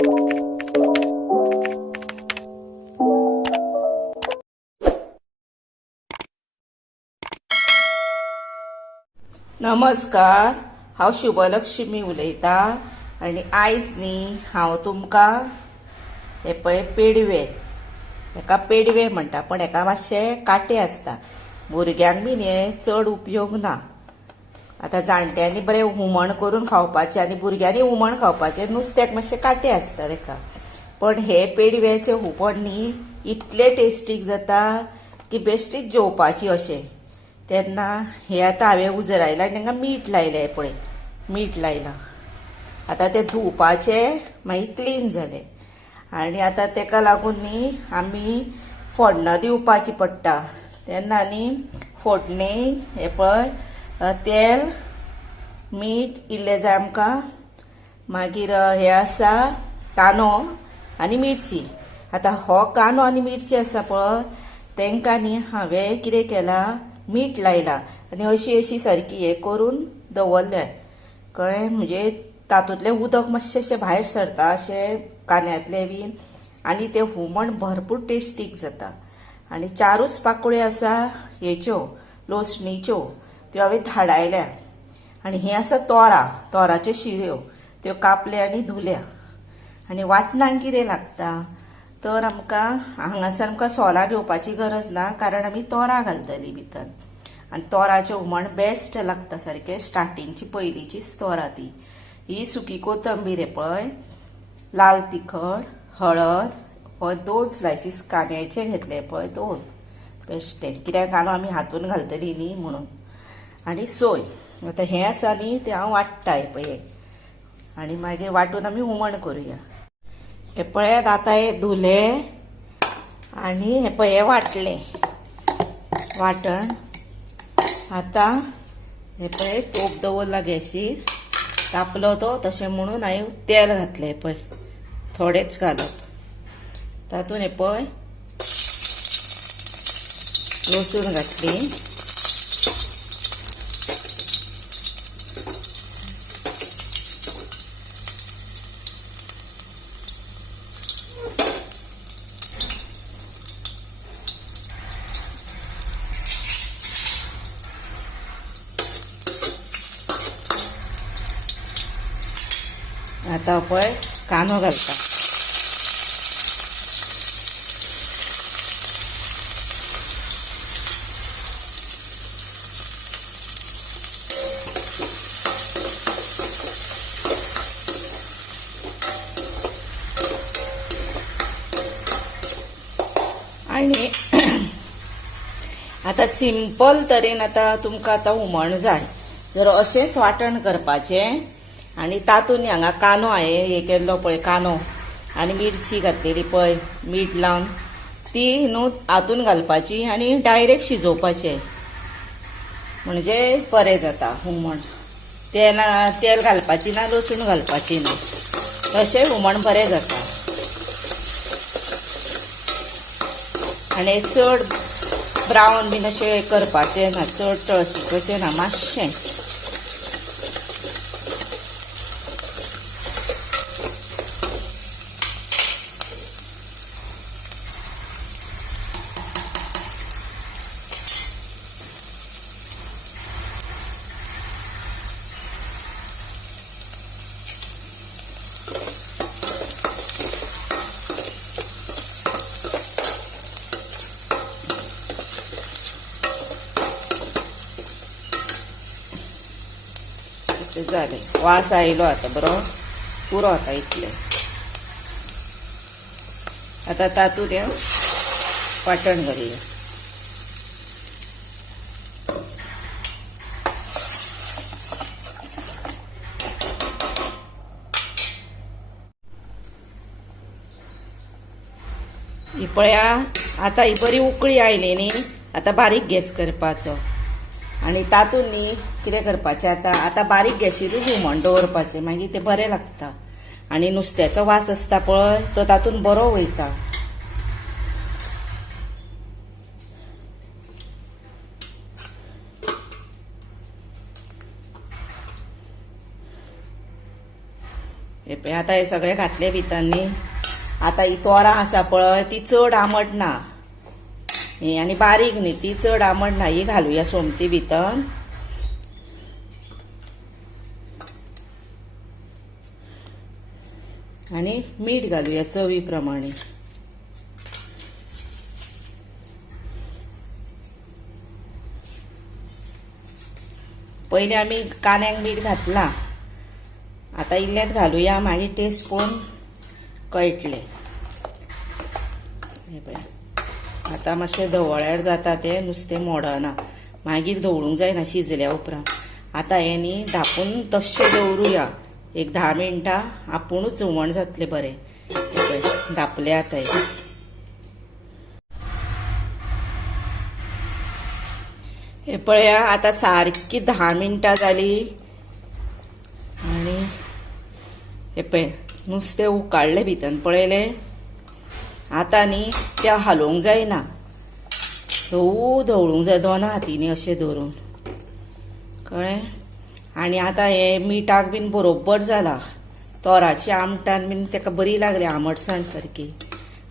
नमस्कार, हांव शुभलक्ष्मी उलयता आनी आयज हांव तुमकां हे पळय पेडवे, हेका पेडवे म्हणटा पण हेका मातशे कांटे आसता. भुरग्यांक बीन हे चड उपयोग ना. आतां जाणट्यांनी बरें हुमण करून खावपाचें आनी भुरग्यांनी हुमण खावपाचें. नुस्त्याक मातशे कांटे आसता तेका, पण हे पेडव्याचें हुमण इतलें टेस्टीक जाता की बेश्टीच जेवपाची अशें. तेन्ना हे आतां हांवें उजर आयला आनी तांकां मीठ लायलें. पळय मीठ लायलां. आतां ते धुवपाचें, मागीर क्लीन जालें. आनी आतां तेका लागून आमी फोडणां दिवपाची पडटा. तेन्ना फोडणेक हे पळय तेल, मीठ इल्लें जाय आमकां. मागीर हे आसा कांदो आनी मिरची. आतां हो कांदो आनी मिरची आसा पळय, तांकां हांवें कितें केलां, मीठ लायलां आनी अशी सारकी हे करून दवरल्या. कळ्ळें? म्हणजे तातूंतलें उदक मातशें अशें भायर सरता अशें कांद्यांतलें बीन, आनी तें हुमण भरपूर टेस्टीक जाता. आनी 4 पाकळ्यो आसा हेच्यो लोसणीच्यो, त्यो हांवें धाडायल्या. आनी हे आसा तोराच्यो शिऱ्यो, त्यो कापल्या आनी धुल्या. आनी वांटणांक कितें लागता तर आमकां हांगासर आमकां सोलां घेवपाची गरज ना, कारण आमी तोरां घालतलीं भितर. आनी तोराचें हुमण बेस्ट लागता सारकें. स्टार्टिंगची पयलींचीच तोरां ती. ही सुकी कोथंबीर हे पळय, लाल तिखट, हळद, हो 2 स्लायसीस कांद्याचे घेतले पळय, 2 बेश्टे, कित्याक कांदो आमी हातून घालतलीं न्ही म्हणून. आनी सोय. आतां हें आसा तें हांव वांट्टा हे पळय. आनी मागीर वांटून आमी हुमण करुया. हे पळयात, आतां हे धुलें आनी हे पळय हे वांटलें वांटण. आतां हे पळय तोप दवरला गॅसीर, तापलो तो, तशें म्हणून हांवें तेल घातलें पळय, थोडेंच घालप. तातूंत हे पळय लसूण घातली. आता पळय कांदो घालता. आनी आतां सिंपल तरेन आतां तुमकां आतां हुमण जाय जर अशेंच वांटण करपाचें. आनी तातूंत हांगा कांदो हांवें हे केल्लो पळय, कांदो आनी मिरची घातलेली पळय मीठ लावन, ती हातून घालपाची आनी डायरेक्ट शिजोवपाचें, म्हणजे बरें जाता हुमण. तेल घालपाची ना, लसूण घालपाची ना, तशें हुमण बरें जाता. आनी चड ब्रावन बीन अशें करपाचें ना, चड तळशीक अशें ना, मातशें. जालें, वास आयलो आतां बरो, पुरो आतां इतलें. आतां तातूंत हें वांटण घालुया. ही पळया, आतां ही बरी उकळी आयली न्ही. आतां बारीक गॅस करपाचो आनी तातूंत कितें करपाचें, आतां बारीक गॅसीरूच हुमण दवरपाचें, मागीर तें बरें लागता. आनी नुस्त्याचो वास आसता पळय तो तातूंत बरो वयता. हे पळय आता हे सगळे घातले भितर न्ही. आता ही तोरां आसा पळय ती चड आंबट ना, ही आनी बारीक न्ही ती चड आंबट ना, ही घालुया सोमती भितर. आनी मीठ घालुया चवी प्रमाणे. पयलीं आमी कांद्यांक मीठ घातलां, आता इल्लेंच घालुया, मागीर टेस्ट पळोवन कळटलें. हे पळय आता मातशें धवळ्यार जाता तें नुस्तें मोडना, मागीर धवळूंक जायना शिजल्या उपरांत. आता हें न्ही धापून तश्शें दवरुया एक 10 मिनटां, आपुणूच हुमण जातलें बरें. हे पळय धापलें आता हें. हे पळया आता सारकी 10 मिनटां जालीं आनी हे पळय नुस्तें उकाळलें भितर पळयलें. आता न्ही तें हालोवंक जायना, धवळूंक जाय दोना हातींनी अशें धरून, कळ्ळें. आनी आतां हें मिठाक बीन बरोबर जाला, तोराची आमटान बीन ताका बरी लागली आंबटसाण सारकी,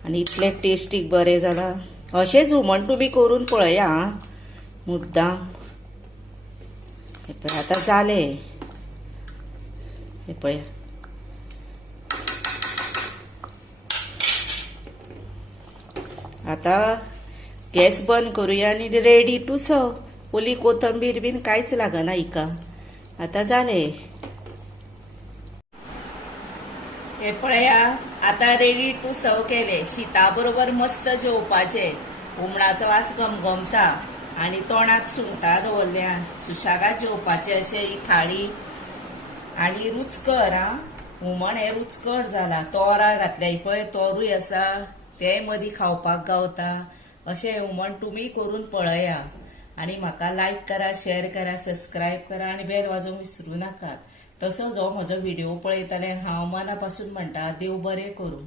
आनी इतलें टेस्टीक बरें जालां. अशेंच हुमण तुमी करून पळया आं मुद्दाम. हे पळय आतां जालें. हे पळय आता गॅस बंद करूया आनी रेडी टू सर्व. ओली कोथंबीर बीन कांयच लागना हिका. आता जालें. हे पळया आता रेडी टू सर्व केले. शीता बरोबर मस्त जेवपाचे. हुमणाचो वास घमघमता आनी तोंडाक सुंगटां दवरल्या. सुशेगाद जेवपाचे अशें ही थाळी. आनी रुचकर आं हुमण हें रुचकर जाला. तोरां घातल्या पळय, तोरूय आसा तेंय मदीं खावपाक गावता. अशें हुमण तुमी करून पळया. आनी म्हाका लायक करा, शेअर करा, सबस्क्रायब करा आनी बेल वाजोवंक विसरूं नाकात. तसोच हो म्हजो व्हिडिओ पळयतले हांव मना पासून म्हणटा. देव बरें करूं.